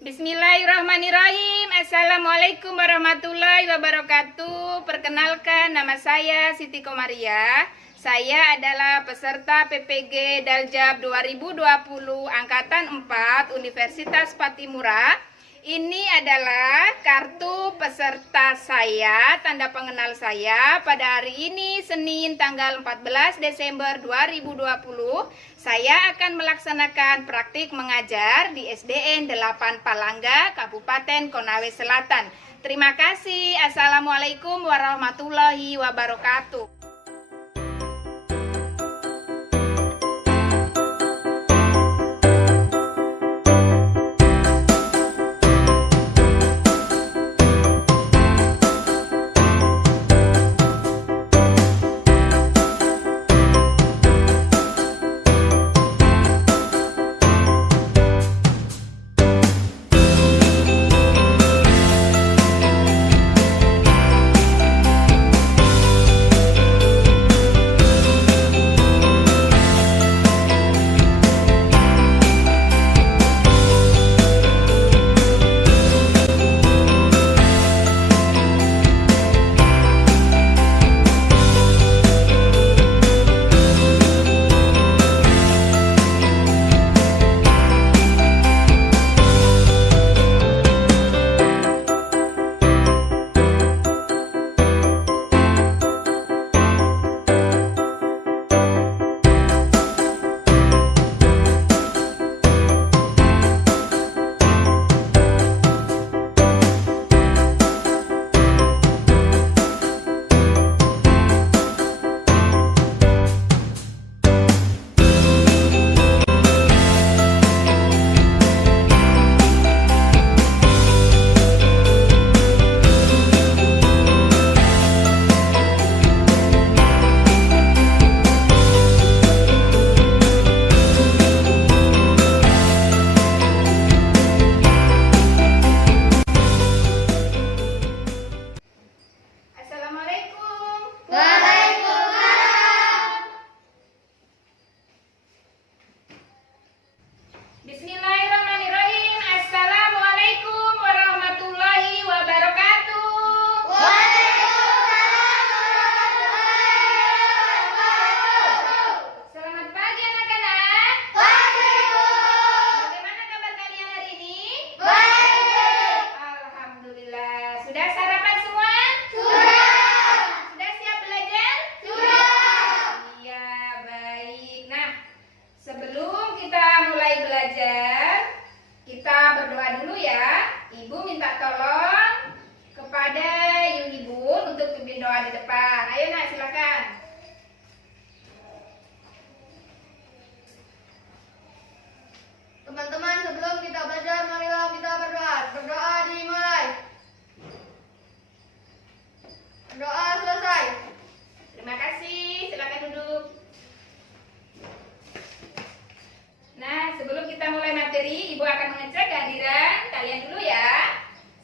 Bismillahirrahmanirrahim. Assalamualaikum warahmatullahi wabarakatuh. Perkenalkan, nama saya Siti Komaria. Saya adalah peserta PPG Daljab 2020 Angkatan 4 Universitas Patimura. Ini adalah kartu peserta saya, tanda pengenal saya pada hari ini Senin tanggal 14 Desember 2020. Saya akan melaksanakan praktik mengajar di SDN 8 Palangga, Kabupaten Konawe Selatan. Terima kasih. Assalamualaikum warahmatullahi wabarakatuh. Bismillahirrahmanirrahim. Assalamualaikum warahmatullahi wabarakatuh. Selamat pagi anak-anak. Bagaimana kabar kalian hari ini? Alhamdulillah. Sudah sarapan semua? Sudah siap belajar? Iya, baik. Nah, sebelum kita mulai belajar, kita berdoa dulu ya. Ibu minta tolong kepada Ibu untuk pimpin doa di depan. Ayo nak, silakan. Teman-teman, sebelum kita belajar, marilah kita berdoa. Berdoa dimulai. Berdoa selesai. Terima kasih. Silakan duduk. Nah, sebelum kita mulai materi, Ibu akan mengecek kehadiran kalian dulu ya.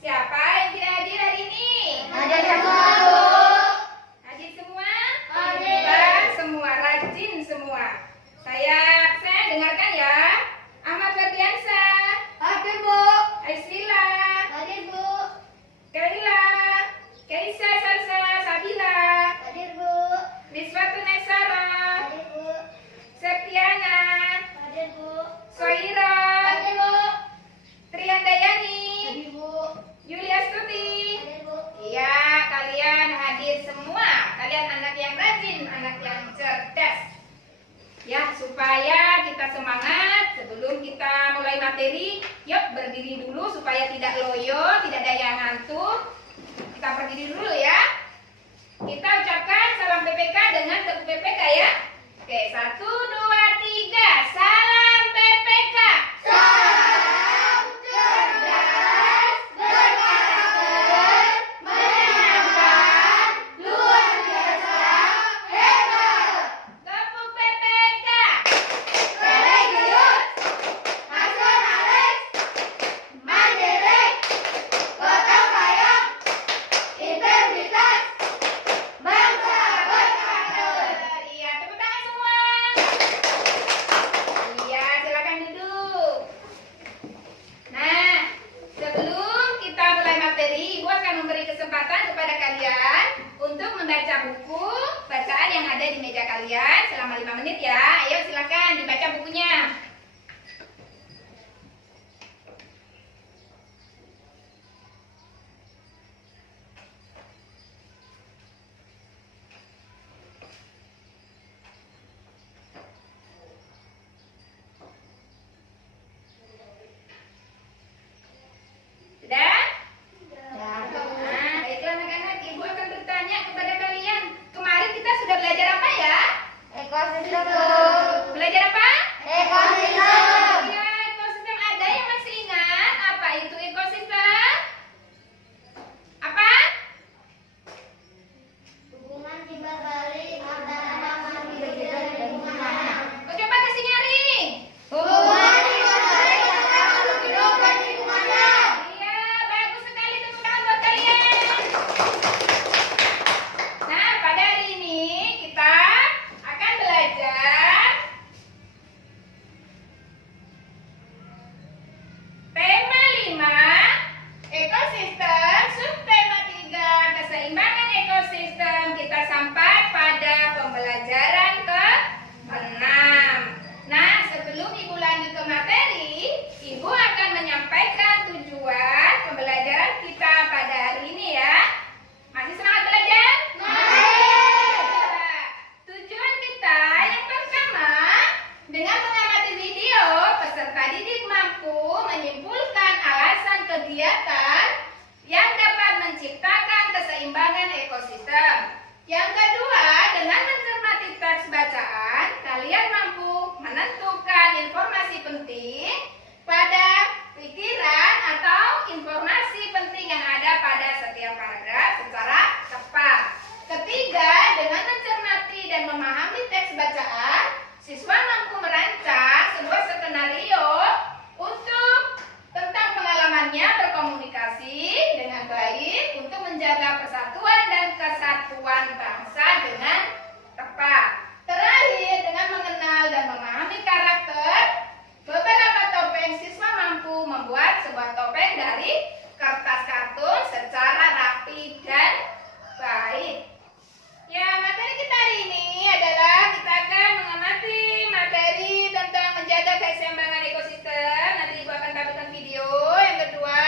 Siapa yang tidak hadir hari ini? Hadir semua, Bu. Hadir semua? Hadir. Hebat semua, rajin semua. Saya dengarkan ya. Ahmad Ferdiansa, Hadir, Bu. Aisyila, Hadir, Bu. Kaila, Kaisa Salsa Sabila, Hadir, Bu. Niswatun Nesara, Hadir, Bu. Septiana, Hadir, Bu. Soira, Hadir, Bu. Triandayani, Hadir, Bu. Yulia Stuti. Hadir, Bu. Iya, kalian hadir semua. Kalian anak yang rajin, anak yang cerdas. Ya, supaya kita semangat sebelum kita mulai materi, yuk berdiri dulu supaya tidak loyo, tidak ada yang ngantuk. Kita berdiri dulu ya. Kita ucapkan salam PPK dengan teguh PPK ya. Oke, 1, 2, 3. Salam PPK. Salam cerdas, berkarakter, menyenangkan, luar biasa, hebat. Tepuk PPK. Very good. Nasionalis, mandiri, gotong royong, kesempatan kepada kalian untuk membaca buku bacaan yang ada di meja kalian selama 5 menit ya. Ayo silakan dibaca bukunya. Sudah? Nah, baiklah anak-anak, Ibu akan bertanya kepada kalian. Kemarin kita sudah belajar apa ya? Ekosistem. Belajar apa? Ekosistem. Ya, ekosistem ada yang masih ingat? Apa itu ekosistem? Apa? Hubungan timbal balik antara tanaman hidup dan lingkungannya. Oh, coba kasih nyaring. Hubungan timbal balik antara makhluk hidup dan lingkungannya. Iya, bagus sekali, tepuk tangan buat kalian. Nah, pada hari ini kita akan belajar tema 5, ekosistem, subtema 3, keseimbangan ekosistem. Kita sampai pada pembelajaran ke-6. Nah, sebelum Ibu lanjut ke materi, Ibu akan menyampaikan tujuan pembelajaran kita pada hari ini ya. Masih semangat belajar? Tujuan kita yang pertama, dengan mengamati video, peserta didik mampu menyimpulkan alasan kegiatan yang dapat menciptakan keseimbangan ekosistem. Yang kedua, dengan mencermati teks bacaan, kalian mampu menentukan informasi penting pada pikiran atau informasi penting yang ada pada setiap paragraf secara tepat. Ketiga, dengan mencermati dan memahami teks bacaan, siswa mampu merancang sebuah skenario untuk tentang pengalamannya berkomunikasi dengan baik untuk menjaga persatuan dan kesatuan bangsa dengan tepat. Terakhir, dengan mengenal dan memahami karakter beberapa topeng, siswa mampu membuat sebuah topeng dari kertas kartun secara rapi dan baik. Ya, materi kita hari ini adalah kita akan mengamati materi tentang menjaga keseimbangan ekosistem. Nanti Ibu akan tampilkan video. Yang kedua,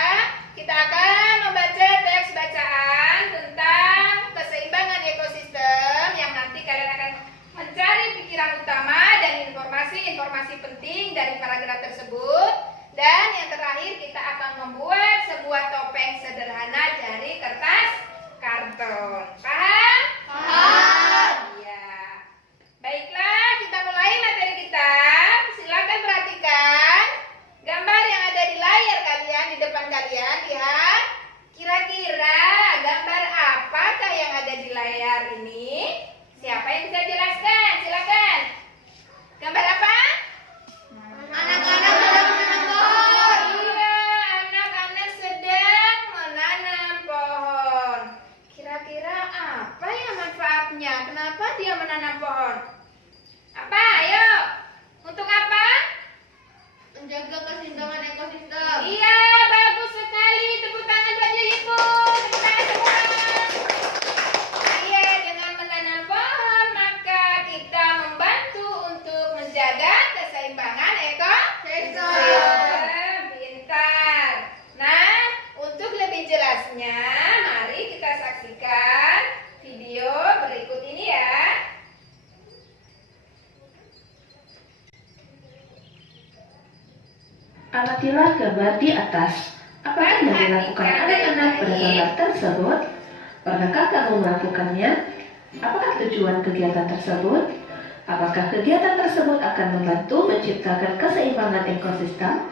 kita akan membaca teks bacaan tentang keseimbangan ekosistem yang nanti kalian akan mencari pikiran utama dan informasi-informasi penting dari paragraf tersebut. Dan yang terakhir, kita akan membuat sebuah topeng sederhana dari kertas karton. Paham? Paham. Iya. Baiklah, kita mulai materi kita. Silakan perhatikan gambar yang ada di layar kalian, di depan kalian. Lihat. Kira-kira gambar apakah yang ada di layar ini? Siapa yang bisa jelaskan? Silakan. Gambar apa? Anak-anak sedang menanam pohon. Iya, anak-anak sedang menanam pohon. Kira-kira apa ya manfaatnya? Kenapa dia menanam pohon? Apa? Ayo. Untuk apa? Menjaga keseimbangan ekosistem. Iya, bagus sekali. Tepuk tangan buat Ibu. Tepuk tangan semua. Iya, dengan menanam pohon maka kita membantu untuk menjaga keseimbangan ekosistem. Pintar. Nah, untuk lebih jelasnya, mari kita saksikan video berikut ini ya. Amatilah gambar di atas. Apa yang dilakukan anak-anak pada gambar tersebut? Pernahkah kamu melakukannya? Apakah tujuan kegiatan tersebut? Apakah kegiatan tersebut akan membantu menciptakan keseimbangan ekosistem?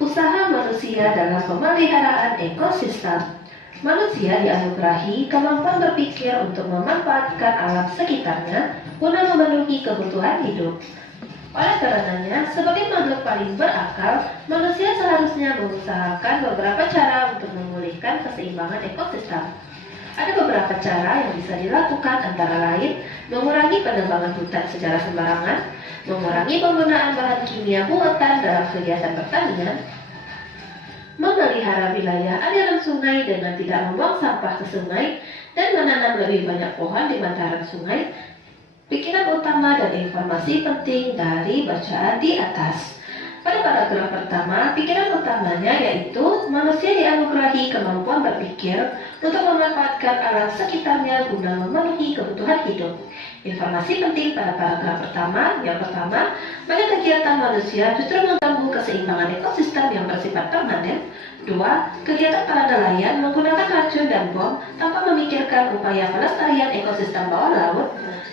Usaha manusia dalam pemeliharaan ekosistem. Manusia dianugerahi kemampuan berpikir untuk memanfaatkan alam sekitarnya guna memenuhi kebutuhan hidup. Oleh karenanya, sebagai makhluk paling berakal, manusia seharusnya mengusahakan beberapa cara untuk memulihkan keseimbangan ekosistem. Ada beberapa cara yang bisa dilakukan, antara lain mengurangi penebangan hutan secara sembarangan, mengurangi penggunaan bahan kimia buatan dalam kegiatan pertanian, memelihara wilayah aliran sungai dengan tidak membuang sampah ke sungai, dan menanam lebih banyak pohon di bantaran sungai. Pikiran utama dan informasi penting dari bacaan di atas. Pada paragraf pertama, pikiran utamanya yaitu manusia dianugerahi kemampuan berpikir untuk memanfaatkan alam sekitarnya guna memenuhi kebutuhan hidup. Informasi penting pada paragraf pertama, yang pertama, banyak kegiatan manusia justru mengganggu keseimbangan ekosistem yang bersifat permanen. 2. Kegiatan para nelayan menggunakan racun dan bom tanpa memikirkan upaya pelestarian ekosistem bawah laut.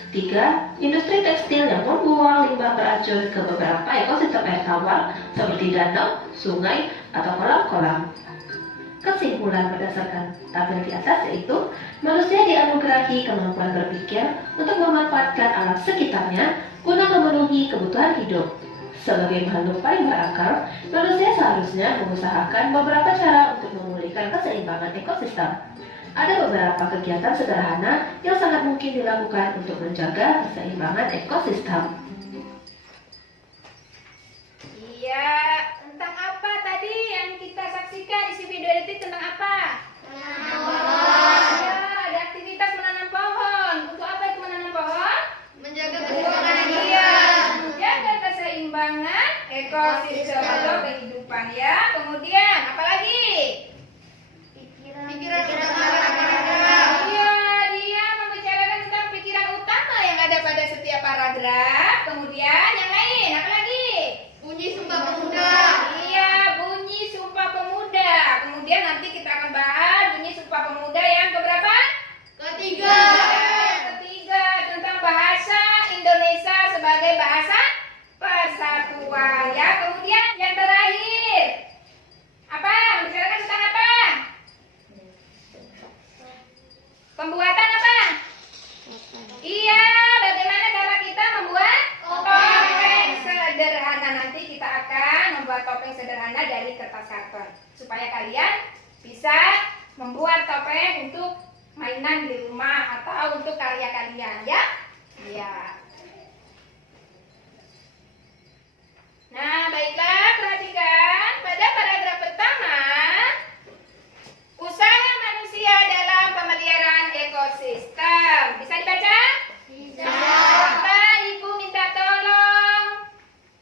3. Industri tekstil yang membuang limbah beracun ke beberapa ekosistem air tawar seperti danau, sungai, atau kolam-kolam. Kesimpulan berdasarkan tabel di atas yaitu manusia dianugerahi kemampuan berpikir untuk memanfaatkan alam sekitarnya guna memenuhi kebutuhan hidup. Sebagai makhluk paling berakal, manusia seharusnya mengusahakan beberapa cara untuk memulihkan keseimbangan ekosistem. Ada beberapa kegiatan sederhana yang sangat mungkin dilakukan untuk menjaga keseimbangan ekosistem. Iya, tentang apa tadi yang kita saksikan isi video itu tentang apa? Ya, ada aktivitas menanam pohon. Untuk apa itu menanam pohon? Menjaga keseimbangan Iya, menjaga keseimbangan ekosistem atau kehidupan ya. Kemudian apa lagi? pikiran Iya, dia membicarakan tentang pikiran utama yang ada pada setiap paragraf. Kemudian yang lain apa lagi? bunyi sumpah pemuda. Iya, bunyi Sumpah Pemuda. Kemudian nanti kita akan bahas bunyi Sumpah Pemuda yang keberapa? Ketiga, Ketiga, tentang bahasa Indonesia sebagai bahasa persatuan ya. Kemudian yang terakhir apa? Membicarakan tentang apa? Pembuatan apa? Iya, bagaimana cara kita membuat topeng sederhana. Nanti kita akan membuat topeng sederhana dari kertas karton supaya kalian bisa membuat topeng untuk mainan di rumah atau untuk karya kalian ya. Iya. Nah, baiklah, perhatikan pada paragraf pertama, usaha manusia dalam pemeliharaan ekosistem. Bisa dibaca? bisa. Bapak, Ibu minta tolong.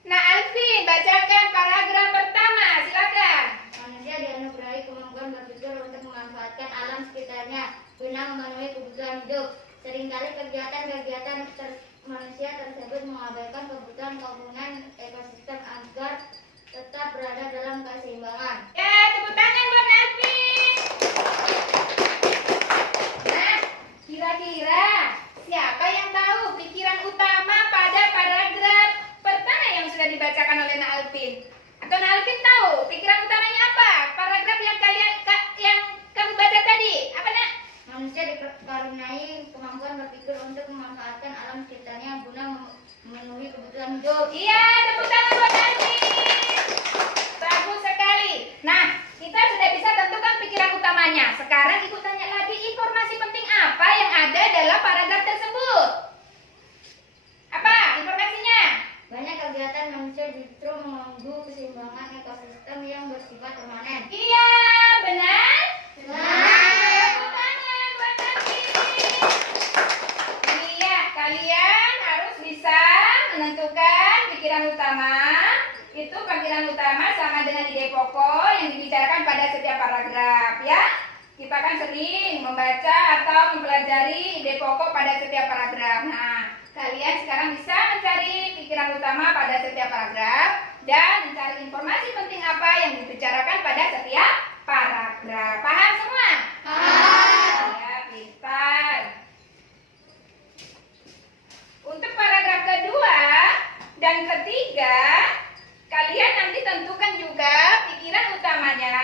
Nah, Alvin, bacakan paragraf pertama. Silakan. Manusia dianugerahi kemampuan berpikir untuk memanfaatkan alam sekitarnya guna memenuhi kebutuhan hidup. Seringkali kegiatan-kegiatan manusia tersebut mengabaikan kebutuhan komponen ekosistem agar tetap berada dalam keseimbangan. Ya, tepuk tangan buat Alvin. Nah, kira-kira siapa yang tahu pikiran utama pada paragraf pertama yang sudah dibacakan oleh Nak Alvin? Atau Nak Alvin tahu pikiran utamanya apa? Paragraf yang kamu baca tadi, apa Nak? Manusia dikaruniai kemampuan berpikir untuk memanfaatkan alam sekitarnya guna memenuhi kebutuhan hidup. Iya, tepuk tangan buat Alvin. Bagus sekali. Nah, kita sudah bisa tentukan pikiran utamanya. Sekarang Ibu tanya lagi, informasi penting apa yang ada dalam paragraf tersebut? Apa informasinya? Banyak kegiatan manusia justru mengganggu keseimbangan ekosistem yang bersifat permanen. Iya, benar? Tepuk tangan buat Alvin. Iya, kalian harus bisa menentukan pikiran utama. Itu pikiran utama sama dengan ide pokok yang dibicarakan pada setiap paragraf ya. Kita kan sering membaca atau mempelajari ide pokok pada setiap paragraf. Nah, kalian sekarang bisa mencari pikiran utama pada setiap paragraf dan mencari informasi penting apa yang dibicarakan pada setiap paragraf. Paham semua? Paham. Ya, pintar. Untuk paragraf kedua dan ketiga, kalian nanti tentukan juga pikiran utamanya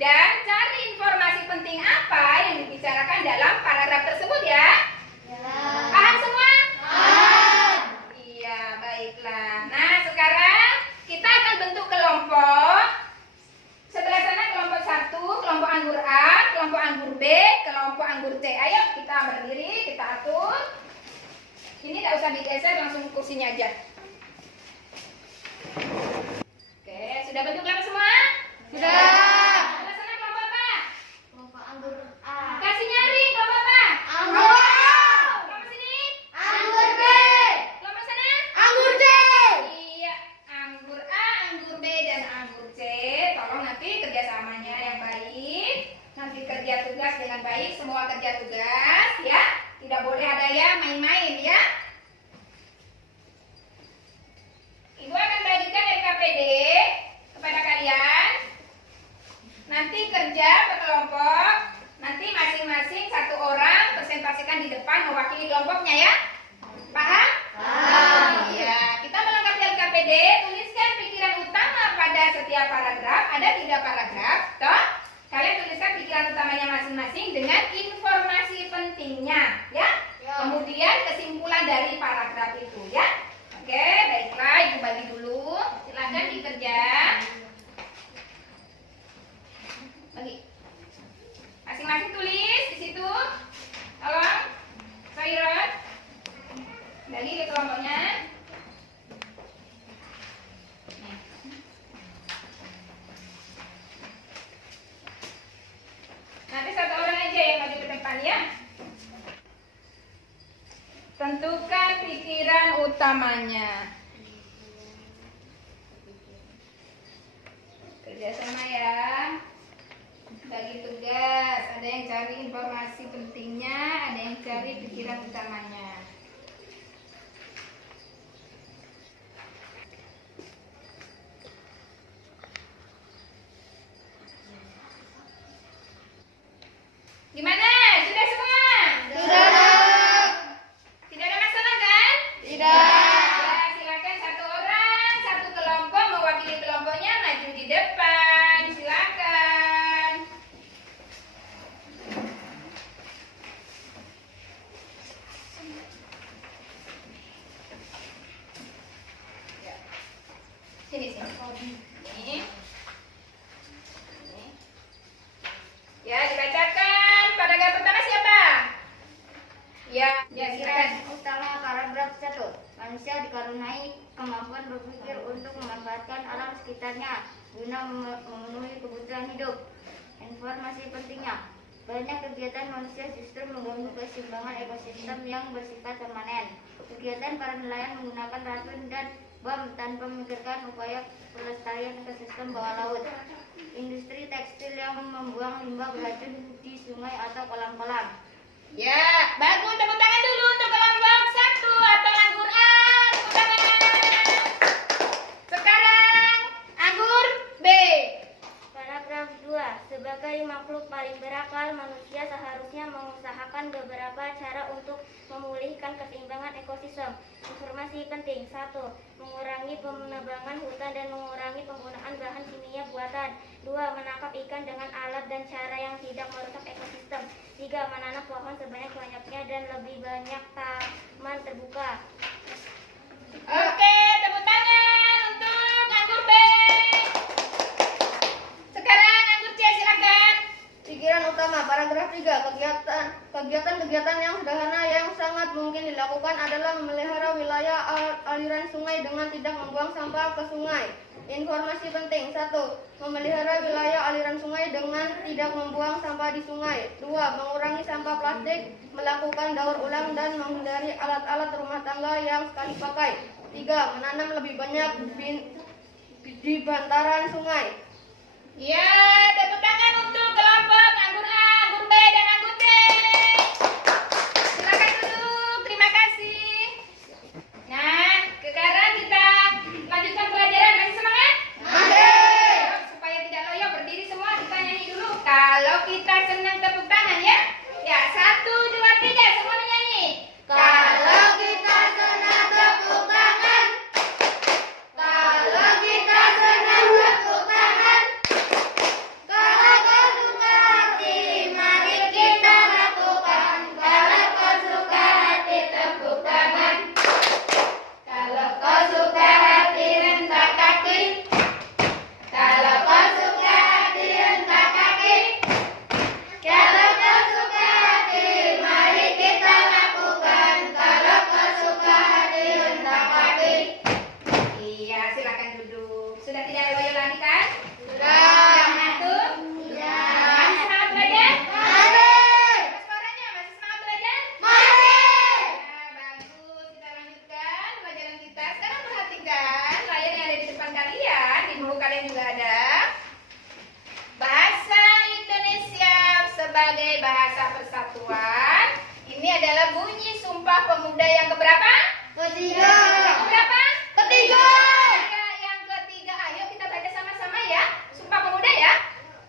dan cari informasi penting apa yang dibicarakan dalam paragraf tersebut ya. Paham semua? Paham. Iya, baiklah. Nah, sekarang kita akan bentuk kelompok. Sebelah sana kelompok 1, kelompok anggur A, kelompok anggur B, kelompok anggur C. Ayo kita berdiri, kita atur. Ini tidak usah digeser, langsung kursinya aja. Oke, sudah bentuk kelompok semua? Sudah. kerja tugas dengan baik, semua kerja tugas ya. Tidak boleh ada yang main-main ya. Ibu akan bagikan RKPD kepada kalian. Nanti kerja berkelompok. Nanti masing-masing satu orang presentasikan di depan mewakili kelompoknya ya. Paham? Paham. Iya. Kita melengkapi RKPD, tuliskan pikiran utama pada setiap paragraf. Ada 3 paragraf, toh? Kalian tuliskan pikiran utamanya masing-masing dengan informasi pentingnya, ya. Kemudian kesimpulan dari paragraf itu, ya. Oke, baiklah, Ibu bagi dulu. Silakan dikerja. Bagi. Masing-masing tulis di situ. Tolong, Sairot. Bagi ke kelompoknya. Nanti satu orang aja yang maju ke depan ya. Tentukan pikiran utamanya. Kerjasama ya. Bagi tugas. Ada yang cari informasi pentingnya, ada yang cari pikiran utamanya. Gimana? Sudah semua? Sudah. Tidak ada masalah kan? Tidak. Ya, silakan satu orang, satu kelompok mewakili kelompoknya maju di depan. Silakan. Ya. Sini sini. Ini. Ya, dibacakan. Paragraf pertama siapa? Ya, silakan. Utama paragraf 1. Manusia dikaruniai kemampuan berpikir untuk memanfaatkan alam sekitarnya guna memenuhi kebutuhan hidup. Informasi pentingnya. Banyak kegiatan manusia justru mengganggu keseimbangan ekosistem yang bersifat permanen. Kegiatan para nelayan menggunakan racun dan bom tanpa memikirkan upaya pelestarian ekosistem bawah laut. Industri tekstil yang membuang limbah beracun di sungai atau kolam-kolam. Ya, bagus. Tepuk tangan dulu untuk kelompok 1 atau anggur A. Tepuk tangan. Sekarang anggur B. Paragraf 2. Sebagai makhluk paling berakal, manusia seharusnya mengusahakan beberapa cara untuk memulihkan keseimbangan ekosistem. Informasi penting. 1. Mengurangi penebangan hutan dan mengurangi penggunaan bahan kimia buatan. 2. Menangkap ikan dengan alat dan cara yang tidak merusak ekosistem. 3. Menanam pohon sebanyak-banyaknya dan lebih banyak taman terbuka. Oke, tepuk tangan untuk anggur B. Sekarang anggur C, silakan. Pikiran utama paragraf 3. Kegiatan-kegiatan yang sederhana yang sangat mungkin dilakukan adalah memelihara wilayah aliran sungai dengan tidak membuang sampah ke sungai. Informasi penting. 1. Memelihara wilayah aliran sungai dengan tidak membuang sampah di sungai. 2. Mengurangi sampah plastik, melakukan daur ulang dan menghindari alat-alat rumah tangga yang sekali pakai. 3. Menanam lebih banyak di bantaran sungai. Ya, tepuk tangan untuk kelompok anggur A, anggur B, dan anggur D. Silakan duduk. Terima kasih. Nah, sekarang kita lanjutkan pelajaran. Masih semangat? Masih. Supaya tidak loyo, berdiri semua. Kita nyanyi dulu. Kalau kita senang tepuk tangan ya. Ya, 1, 2, 3. Semua menyanyi. Kalau kita senang tepuk tangan. Kalau kita senang tepuk tangan. Kalau kau suka hati, mari kita lakukan. Kalau kau suka hati, tepuk tangan. Kalau kau suka hati, rentak kaki. Kalau kau suka hati, rentak kaki. Kalau kau suka hati, sebagai bahasa persatuan. Ini adalah bunyi Sumpah Pemuda yang keberapa? Ketiga. Keberapa? Ketiga. Yang ketiga. Ayo kita baca sama-sama ya. Sumpah Pemuda ya.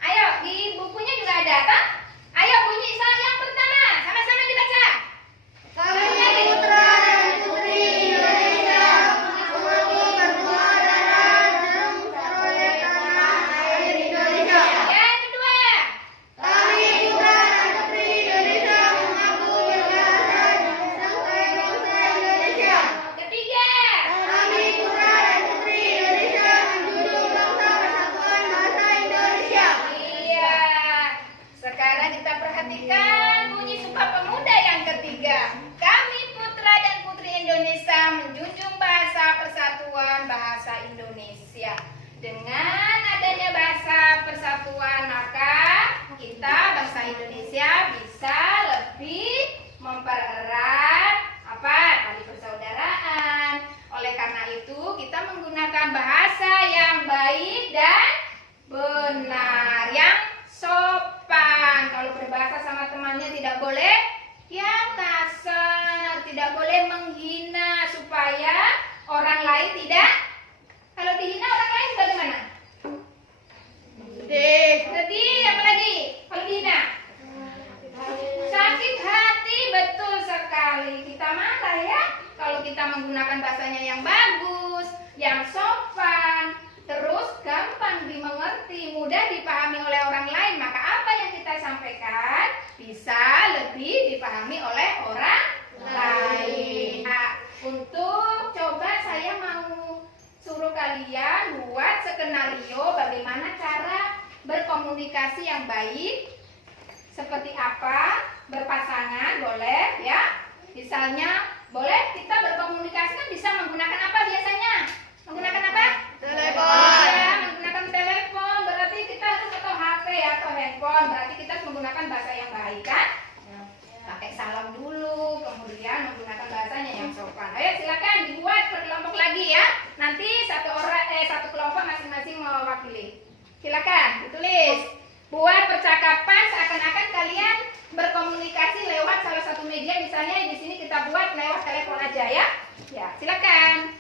Ayo, di bukunya juga ada, tak? Ayo bunyi yang pertama. Sama-sama dibaca. Kami putra dan putri Indonesia, mengaku berbuah darah dan proyek tanah air Indonesia. Yang kedua. Kami putra dan putri Indonesia, mengaku berjasa sebagai bangsa Indonesia. Ketiga. Kami putra dan putri Indonesia, menjunjung bangsa persatuan bahasa Indonesia. Iya. Sekarang kita perhatikan bunyi Sumpah Pemuda yang ketiga. Kami putra dan putri Indonesia menjunjung bahasa persatuan bahasa Indonesia. Dengan adanya bahasa persatuan maka kita bangsa Indonesia bisa lebih mempererat tali persaudaraan. Oleh karena itu kita menggunakan bahasa yang baik dan benar, yang sopan. Kalau berbahasa sama temannya tidak boleh yang kasar, tidak boleh menghina supaya orang lain tidak. Kalau dihina orang lain bagaimana? Sedih, apa lagi? Kalau dihina sakit hati, betul sekali. Kita marah ya. Kalau kita menggunakan bahasanya yang bagus, yang sopan, terus gampang dimengerti, mudah dipahami oleh orang lain, maka apa yang kita sampaikan bisa lebih dipahami oleh orang lain. Nah, untuk coba saya mau suruh kalian buat skenario bagaimana cara berkomunikasi yang baik. Seperti apa? Berpasangan boleh ya. Misalnya boleh kita berkomunikasi kan bisa menggunakan apa biasanya? Menggunakan apa? Telepon. Ya, menggunakan telepon. Berarti kita harus atau HP atau handphone. Berarti kita harus menggunakan bahasa yang baik kan? Pakai salam dulu, kemudian menggunakan bahasanya yang sopan. Ayo silakan dibuat berkelompok lagi ya. Nanti satu kelompok masing-masing mewakili. Silakan ditulis. Buat percakapan seakan-akan kalian berkomunikasi lewat salah satu media, misalnya di sini kita buat lewat telepon aja ya. Ya, silakan.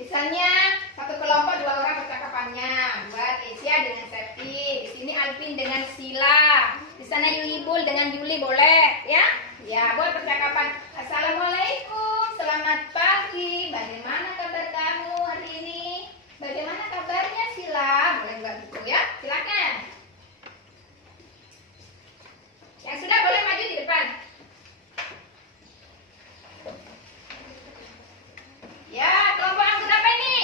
Misalnya satu kelompok 2 orang percakapannya, buat Asia dengan Septi, di sini Alvin dengan Sila, di sana Yulibul dengan Yuli boleh ya? Ya, buat percakapan. Assalamualaikum, selamat pagi, bagaimana kabar kamu hari ini? Bagaimana kabarnya Sila? Boleh nggak gitu ya? Silakan. Yang sudah boleh maju di depan. Ya, kelompok anggur apa ini?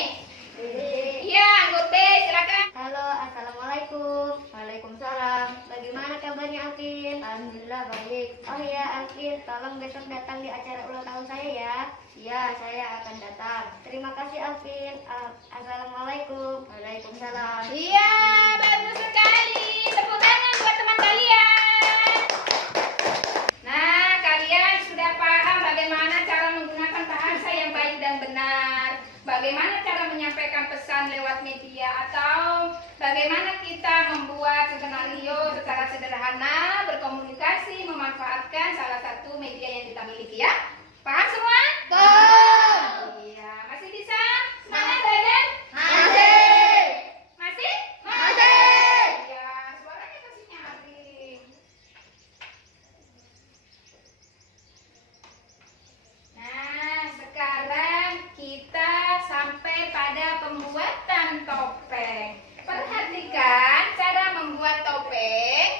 Iya, anggur B, silakan. Halo, assalamualaikum. Waalaikumsalam. Bagaimana kabarnya Alvin? Alhamdulillah baik. Oh iya Alvin, tolong besok datang di acara ulang tahun saya ya. Iya, saya akan datang. Terima kasih Alvin. Assalamualaikum. Waalaikumsalam. Iya, bagus sekali. Tepuk tangan buat teman kalian. Nah, kalian sudah paham bagaimana cara menggunakan bahasa yang baik dan benar. Bagaimana cara menyampaikan pesan lewat media, atau bagaimana kita membuat skenario secara sederhana, berkomunikasi, memanfaatkan salah satu media yang kita miliki ya. Paham semua? Paham. Iya, masih bisa? Semangat badan? Masih. Masih? Masih. Ya, suaranya masih nyaring. Nah, sekarang kita sampai pada pembuatan topeng. Perhatikan cara membuat topeng.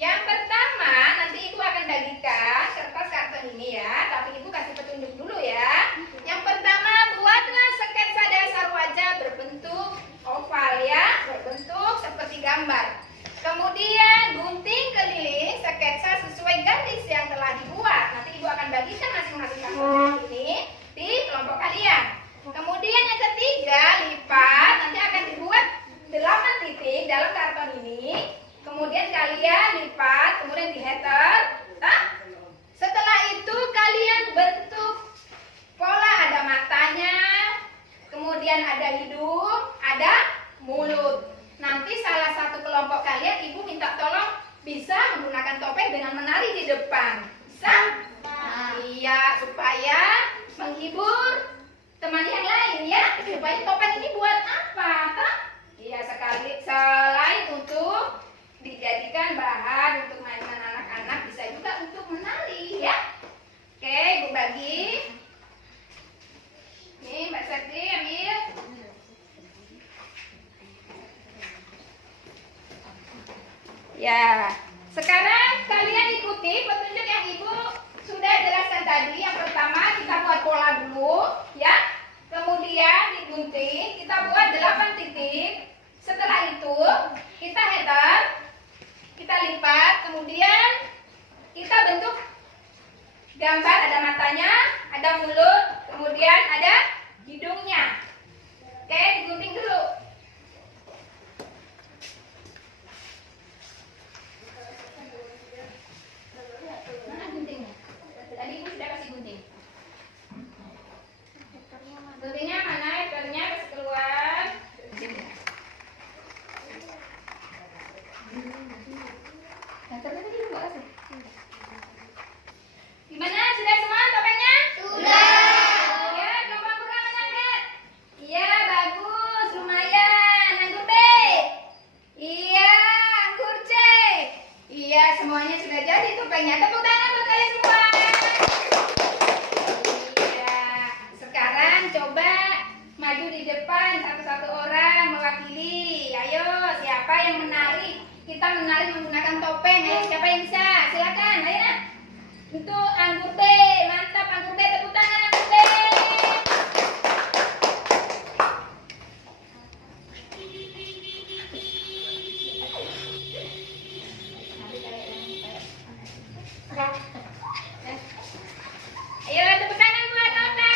Yang pertama, nanti Ibu akan bagikan kertas karton ini ya, tapi Ibu kasih petunjuk dulu ya. Yang pertama, buatlah sketsa dasar wajah berbentuk oval ya, berbentuk seperti gambar. Kemudian gunting keliling sketsa sesuai garis yang telah dibuat. Nanti Ibu akan bagikan masing-masing karton ini di kelompok kalian. Kemudian yang ketiga, lipat. Nanti akan dibuat 8 titik dalam karton ini. Kemudian kalian lipat, kemudian diheter. Setelah itu kalian bentuk pola, ada matanya, kemudian ada hidung, ada mulut. Nanti salah satu kelompok kalian Ibu minta tolong bisa menggunakan topeng dengan menari di depan. Bisa? Iya, supaya menghibur teman yang lain ya. Supaya topeng ini buat apa? Toh? Iya, selain untuk dijadikan bahan untuk mainan anak-anak, bisa juga untuk menari ya. Oke, Ibu bagi. Nih, Mbak Sakti ambil. Ya, sekarang kalian ikuti petunjuk yang Ibu sudah jelaskan tadi. Yang pertama kita buat pola dulu, ya. Kemudian digunting, kita buat 8 titik. Setelah itu kita header, kita lipat, kemudian kita bentuk gambar, ada matanya, ada mulut, kemudian ada hidungnya. Oke, digunting dulu. Mana guntingnya? Tadi Ibu sudah kasih gunting. Guntingnya mana? Headernya kasih keluar. Gimana? Sudah semua topengnya? Sudah. Ya, coba buka menangkat. Iya, bagus, lumayan. Anggur B. Iya, anggur C. Iya, semuanya sudah jadi topengnya. Tepuk tangan buat kalian semua. Iya, sekarang coba maju di depan satu-satu orang mewakili. Ayo, siapa yang menari? Kita menari menggunakan topeng. Ayo, siapa yang bisa? Silakan, ayo nah. Untuk anggur B, mantap anggur B, tepuk tangan anggur B. Ayo tepuk tangan buat Nona.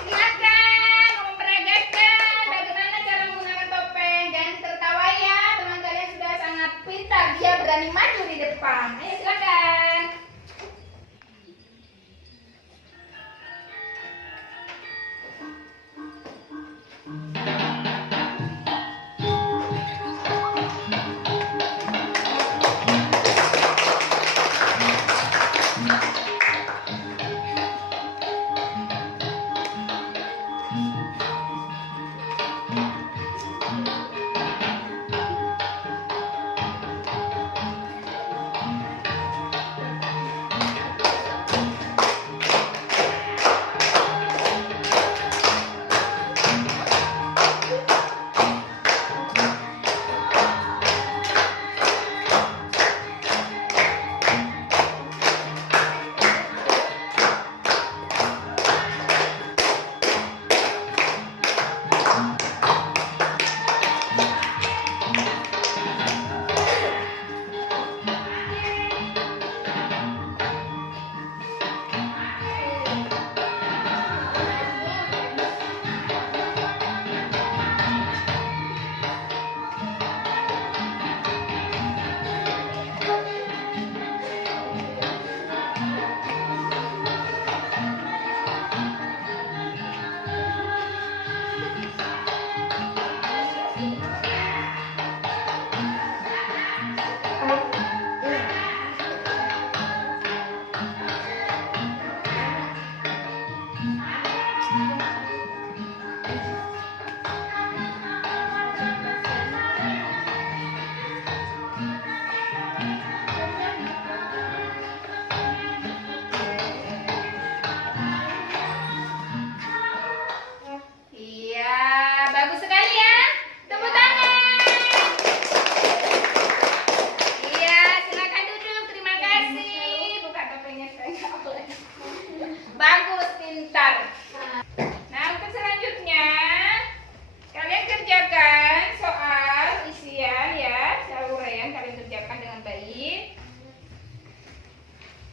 Silakan memperagakan bagaimana cara menggunakan topeng. Jangan tertawa ya, teman kalian sudah sangat pintar. Dia berani maju di depan. Ayo silakan.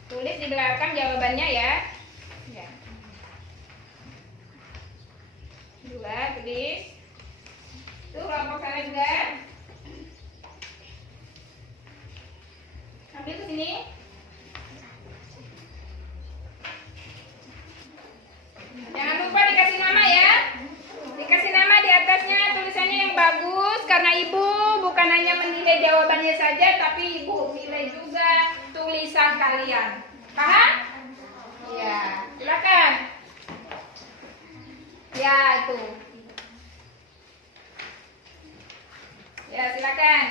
Tulis di belakang jawabannya ya. Ya. 2, tulis. Tuh kelompok sana juga. Ambil ke sini. Jangan lupa dikasih nama ya. Dikasih nama di atasnya tulisannya yang bagus, karena ibu bukan hanya menilai jawabannya saja, tapi Ibu nilai juga tulisan kalian. Paham? Ya, silakan. Ya, itu. Ya, silakan.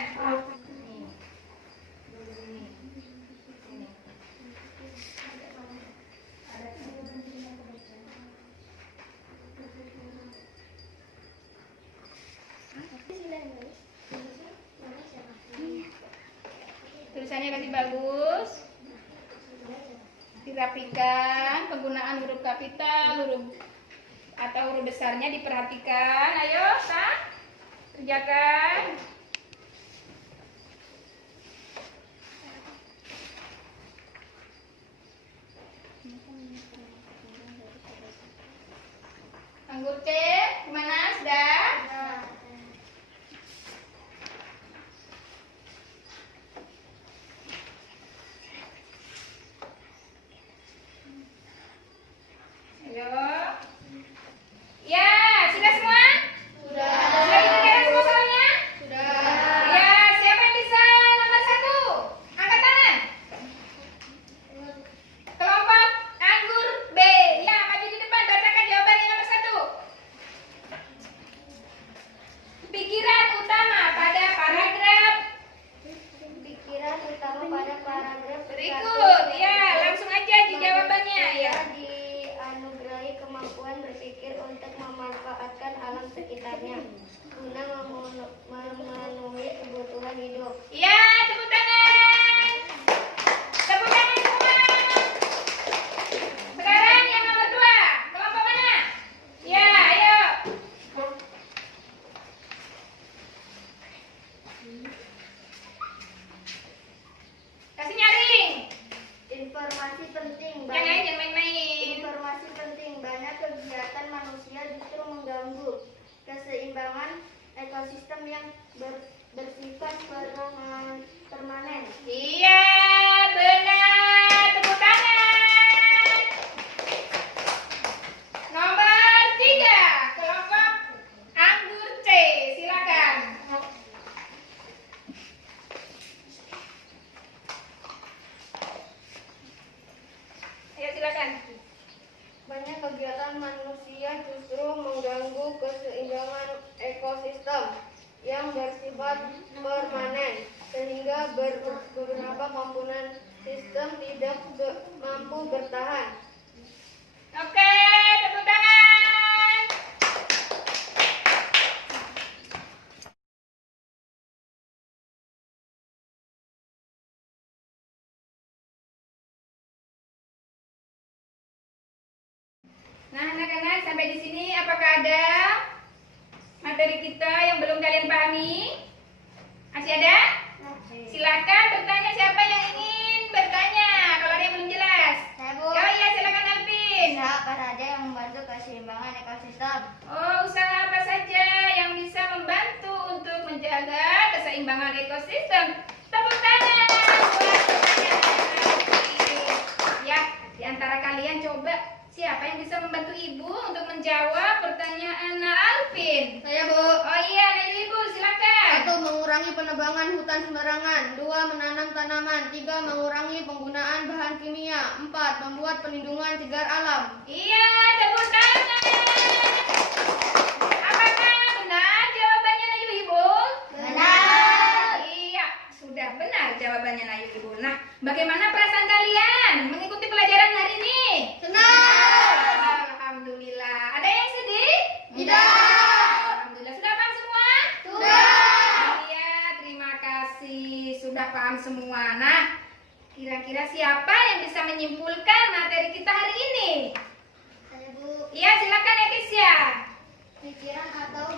Tulisannya kasih bagus, dirapikan, penggunaan huruf kapital, huruf atau huruf besarnya diperhatikan. Ayo, Sa, kerjakan. Anggur C, gimana? Sudah? Ayo. Ya, sudah semua? Sudah. Sudah dikerjakan semua soalnya? Sudah. Ya, siapa yang bisa nomor 1? Angkat tangan. Kelompok anggur B. Ya, maju di depan, bacakan jawaban yang nomor 1. Pikiran utama pada paragraf Pikiran utama pada paragraf berikut. Ya, langsung aja di jawabannya. Ya. Dianugerahi kemampuan berpikir untuk memanfaatkan alam sekitarnya guna memenuhi kebutuhan hidup. Ya, tepuk tangan. Tepuk tangan semua. Sekarang yang nomor 2. Kelompok mana? Ya, ayo. Kasih nyaring. Informasi penting. Jangan main-main. Informasi penting. Banyak kegiatan manusia justru mengganggu keseimbangan ekosistem yang bersifat permanen. Iya, benar. Tepuk tangan. Nomor 3. Kelompok anggur C. Silakan. Ayo silakan. Banyak kegiatan manusia justru mengganggu keseimbangan ekosistem yang bersifat permanen, sehingga beberapa komponen sistem tidak mampu bertahan. Oke, tepuk tangan. Nah, anak-anak, sampai di sini apakah ada materi kita yang belum kalian pahami? Masih ada? Silakan bertanya, siapa yang ingin bertanya kalau ada yang belum jelas. Saya Bu. Oh iya, silakan Alvin. Usaha apa saja yang membantu keseimbangan ekosistem? Oh, usaha apa saja yang bisa membantu untuk menjaga keseimbangan ekosistem? Tepuk tangan buat pertanyaan. Ya, di antara kalian coba siapa yang bisa membantu Ibu untuk menjawab pertanyaan Alvin? Saya Bu. Oh iya, ayo Ibu, silakan. 1. Mengurangi penebangan hutan sembarangan. 2. Menanam tanaman. 3. Mengurangi penggunaan bahan kimia. 4. Membuat pelindungan cagar alam. Iya, tepuk tangan. Apakah benar jawabannya Nayu Ibu? Benar. Iya, sudah benar jawabannya Nayu Ibu. Nah, bagaimana perasaan kalian mengikuti pelajaran hari ini? Senang. Alhamdulillah. Ada yang sedih? Tidak. Alhamdulillah. Sudah paham semua? Sudah. Iya, terima kasih. Sudah paham semua. Nah, kira-kira siapa yang bisa menyimpulkan materi kita hari ini? Saya Bu. Iya, silakan Ekisya. Pikiran atau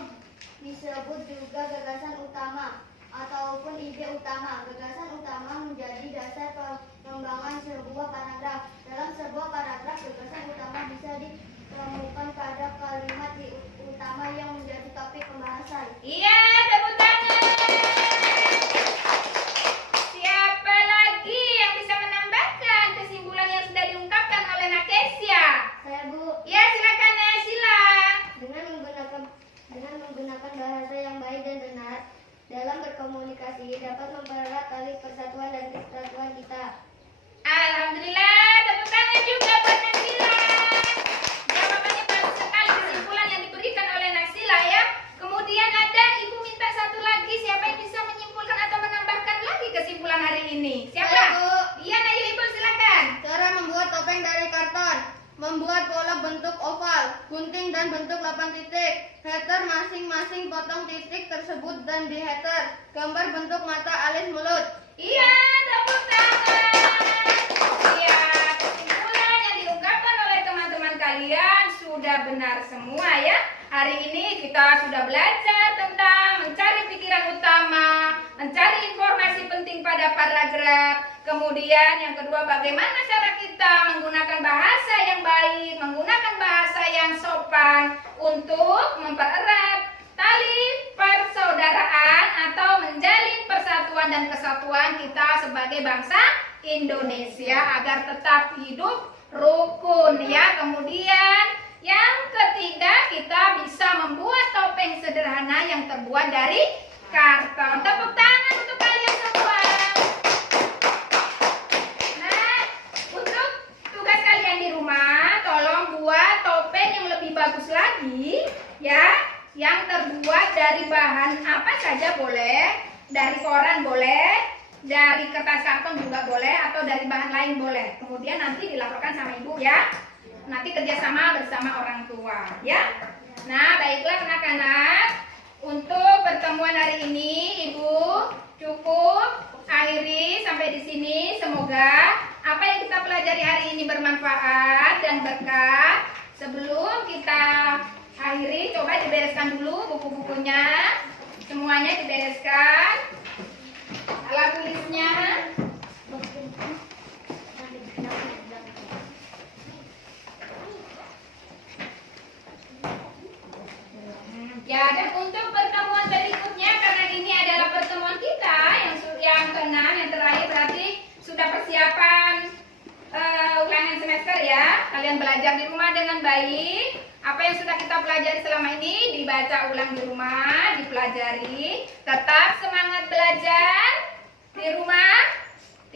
disebut juga gagasan utama ataupun ide utama. Gagasan utama menjadi dasar pengembangan sebuah paragraf. Dalam sebuah paragraf, gagasan utama bisa ditemukan pada kalimat utama yang menjadi topik pembahasan. Iya, tepuk tangan. Siapa lagi yang bisa menambahkan kesimpulan yang sudah diungkapkan oleh Nakesya? Saya Bu. Ya, silakan Sila. Dengan menggunakan bahasa yang baik dan benar dalam berkomunikasi dapat mempererat tali ini? Siapa? Saya, Bu. Iya, Nayu Ibu silakan. Cara membuat topeng dari karton. Membuat bola bentuk oval, gunting dan bentuk 8 titik. Header masing-masing potong titik tersebut dan di header gambar bentuk mata, alis, mulut. Iya, tepuk tangan. Iya, kesimpulan yang diungkapkan oleh teman-teman kalian sudah benar semua ya. Hari ini kita sudah belajar tentang mencari pikiran utama, mencari informasi penting pada paragraf. Kemudian yang kedua, bagaimana cara kita menggunakan bahasa yang baik, menggunakan bahasa yang sopan untuk mempererat tali persaudaraan atau menjalin persatuan dan kesatuan kita sebagai bangsa Indonesia agar tetap hidup rukun ya. Kemudian yang ketiga, kita bisa membuat topeng sederhana yang terbuat dari karton. Tepuk tangan untuk kalian semua. Nah, untuk tugas kalian di rumah, tolong buat topeng yang lebih bagus lagi ya, yang terbuat dari bahan apa saja boleh, dari koran boleh, dari kertas karton juga boleh, atau dari bahan lain boleh. Kemudian nanti dilaporkan sama ibu ya. Nanti kerjasama bersama orang tua ya. Nah, baiklah anak-anak, untuk pertemuan hari ini ibu cukup akhiri sampai di sini. Semoga apa yang kita pelajari hari ini bermanfaat dan berkah. Sebelum kita akhiri, coba dibereskan dulu buku-bukunya, semuanya dibereskan, alat tulisnya. Ya, dan untuk pertemuan berikutnya, karena ini adalah pertemuan kita yang ke-6, yang terakhir, berarti sudah persiapan ulangan semester ya. Kalian belajar di rumah dengan baik. Apa yang sudah kita pelajari selama ini dibaca ulang di rumah, dipelajari. Tetap semangat belajar di rumah.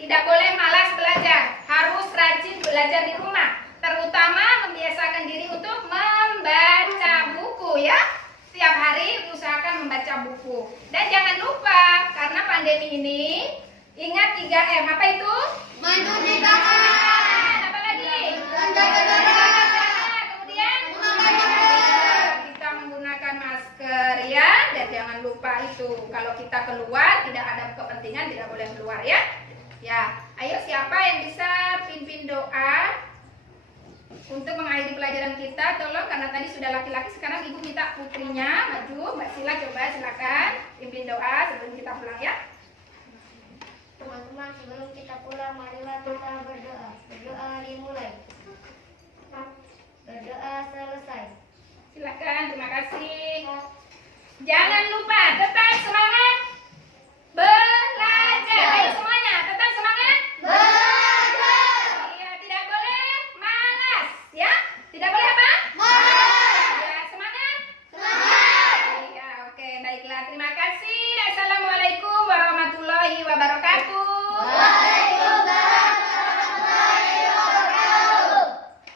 Tidak boleh malas belajar. Harus rajin belajar di rumah. Terutama membiasakan diri untuk membaca buku ya. Setiap hari usahakan membaca buku. Dan jangan lupa, karena pandemi ini, ingat 3M. Apa itu? Mencuci tangan. Apa lagi? Menjaga jarak. Kemudian Memakai masker. kita menggunakan masker ya. Dan jangan lupa itu, kalau kita keluar tidak ada kepentingan tidak boleh keluar ya. Ya, ayo siapa yang bisa pimpin doa untuk mengakhiri pelajaran kita? Tolong, karena tadi sudah laki-laki, sekarang ibu minta putrinya maju. Mbak Sila, coba silakan pimpin doa sebelum kita pulang ya. Teman-teman, sebelum kita pulang, marilah kita berdoa. Berdoa dimulai. Berdoa selesai. Silakan, terima kasih. Jangan lupa tetap semangat.